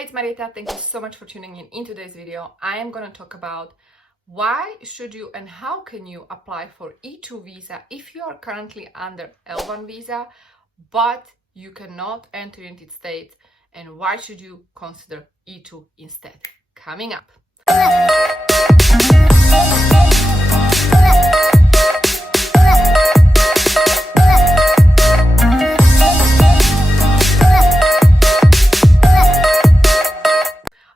Hi, it's Marieta. Thank you so much for tuning in today's video. I am going to talk about why should you and how can you apply for E2 visa if you are currently under L1 visa, but you cannot enter United States, and why should you consider E2 instead? Coming up.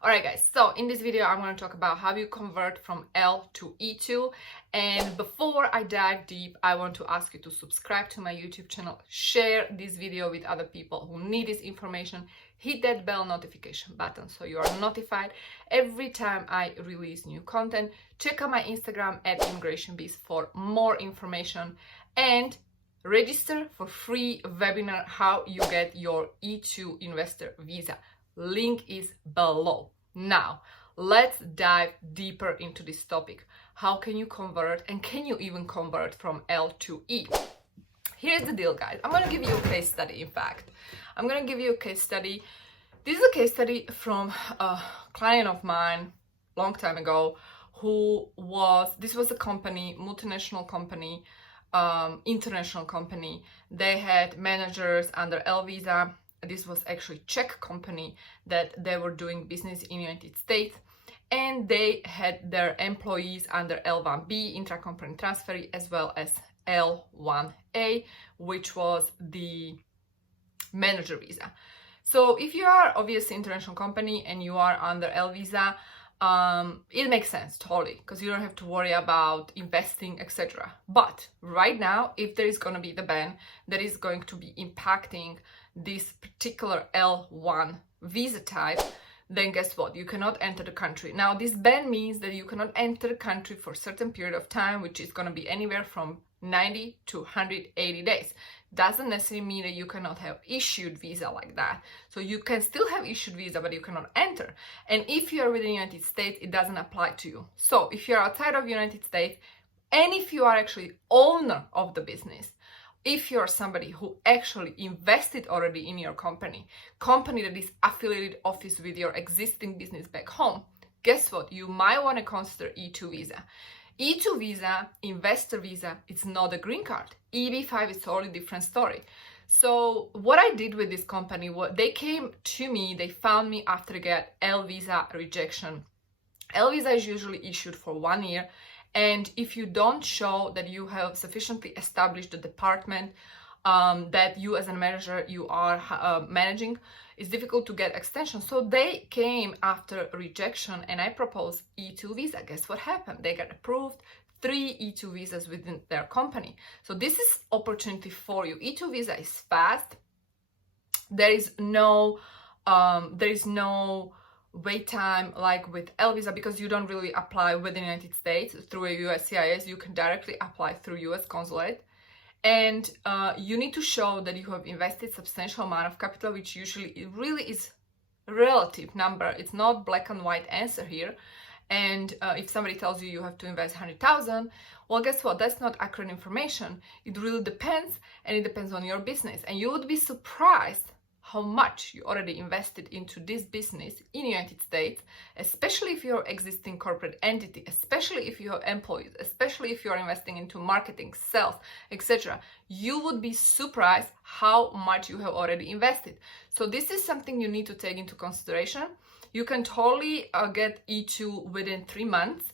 Alright guys, so in this video I'm going to talk about how you convert from L to E2, and before I dive deep I want to ask you to subscribe to my YouTube channel, share this video with other people who need this information, hit that bell notification button so you are notified every time I release new content. Check out my Instagram at ImmigrationBiz for more information, and register for free webinar how you get your E2 investor visa. Link is below. Now, let's dive deeper into this topic. How can you convert, and can you even convert from L to E? Here's the deal, guys. I'm going to give you a case study, in fact. I'm going to give you a case study. This is a case study from a client of mine long time ago this was a company, multinational company, international company. They had managers under L visa. This was actually Czech company that they were doing business in the United States, and they had their employees under L1B, intracompany transfer, as well as L1A, which was the manager visa. So if you are obviously international company and you are under L visa, it makes sense totally, because you don't have to worry about investing, etc. But right now, if there is going to be the ban that is going to be impacting this particular L1 visa type, then guess what? You cannot enter the country. Now, this ban means that you cannot enter the country for a certain period of time, which is going to be anywhere from 90 to 180 days. Doesn't necessarily mean that you cannot have issued visa like that. So you can still have issued visa, but you cannot enter. And if you are within the United States, it doesn't apply to you. So if you're outside of the United States, and if you are actually owner of the business, if you're somebody who actually invested already in your company that is affiliated office with your existing business back home, guess what? You might want to consider E2 visa. E2 visa, investor visa, it's not a green card. EB5 is a totally different story. So what I did with this company, they came to me, they found me after they get L visa rejection. L visa is usually issued for 1 year. And if you don't show that you have sufficiently established the department that you as a manager, you are managing, it's difficult to get extension. So they came after rejection and I proposed E2 visa. Guess what happened? They got approved 3 E2 visas within their company. So this is opportunity for you. E2 visa is fast. There is no wait time like with L visa, because you don't really apply within the United States through a USCIS. You can directly apply through US consulate, and you need to show that you have invested substantial amount of capital, which usually it really is relative number. It's not black and white answer here. And if somebody tells you you have to invest 100,000, well, guess what? That's not accurate information. It really depends, and it depends on your business. And you would be surprised how much you already invested into this business in the United States, especially if you're existing corporate entity, especially if you have employees, especially if you're investing into marketing, sales, etc. You would be surprised how much you have already invested. So this is something you need to take into consideration. You can totally get E2 within 3 months.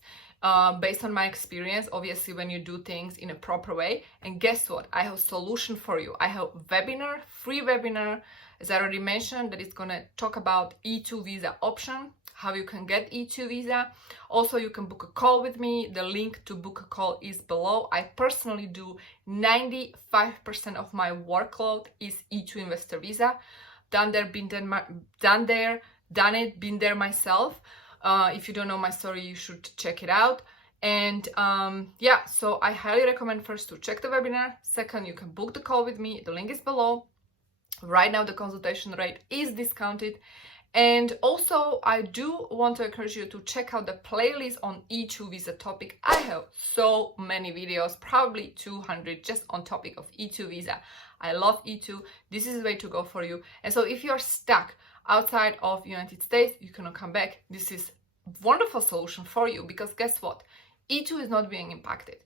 Based on my experience, obviously, when you do things in a proper way. And guess what? I have a solution for you. I have webinar, free webinar, as I already mentioned, that is going to talk about E2 visa option, how you can get E2 visa. Also, you can book a call with me. The link to book a call is below. I personally do 95% of my workload is E2 investor visa. Done there, been there, done it, been there myself. If you don't know my story, you should check it out. And yeah, so I highly recommend first to check the webinar. Second, you can book the call with me. The link is below. Right now, the consultation rate is discounted. And also, I do want to encourage you to check out the playlist on E2 visa topic. I have so many videos, probably 200 just on topic of E2 visa. I love E2. This is the way to go for you. And so if you're stuck outside of United States, you cannot come back. This is a wonderful solution for you, because guess what? E2 is not being impacted.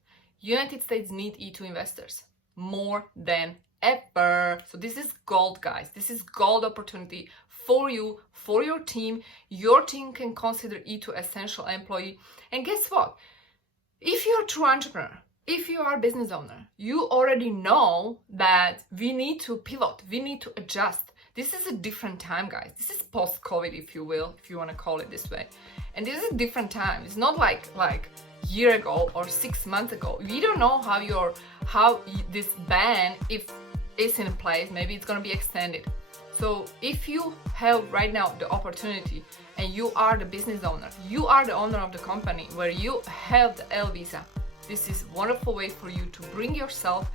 United States need E2 investors more than ever. So this is gold, guys. This is gold opportunity for you, for your team. Your team can consider E2 essential employee. And guess what? If you're a true entrepreneur, if you are a business owner, you already know that we need to pivot, we need to adjust. This is a different time, guys. This is post-COVID, if you will, if you want to call it this way. And this is a different time. It's not like year ago or 6 months ago. We don't know how this ban, if it's in place, maybe it's going to be extended. So if you have right now the opportunity and you are the business owner, you are the owner of the company where you have the L visa, this is a wonderful way for you to bring yourself,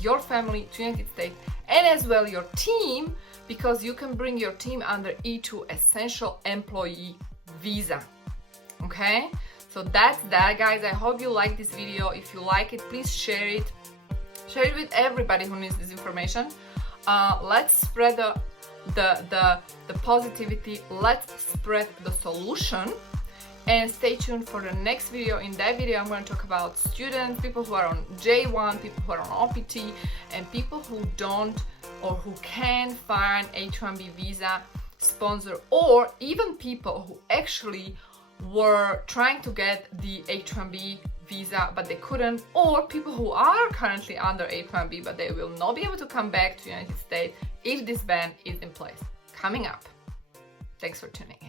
your family to United States, and as well your team, because you can bring your team under E2 essential employee visa. Okay, so that's that, guys. I hope you like this video. If you like it, please share it with everybody who needs this information. Let's spread the positivity. Let's spread the solution, and stay tuned for the next video. In that video, I'm going to talk about students, people who are on J1, people who are on OPT, and people who don't or who can find H1B visa sponsor, or even people who actually were trying to get the H1B visa but they couldn't, or people who are currently under H1B but they will not be able to come back to the United States if this ban is in place. Coming up. Thanks for tuning in.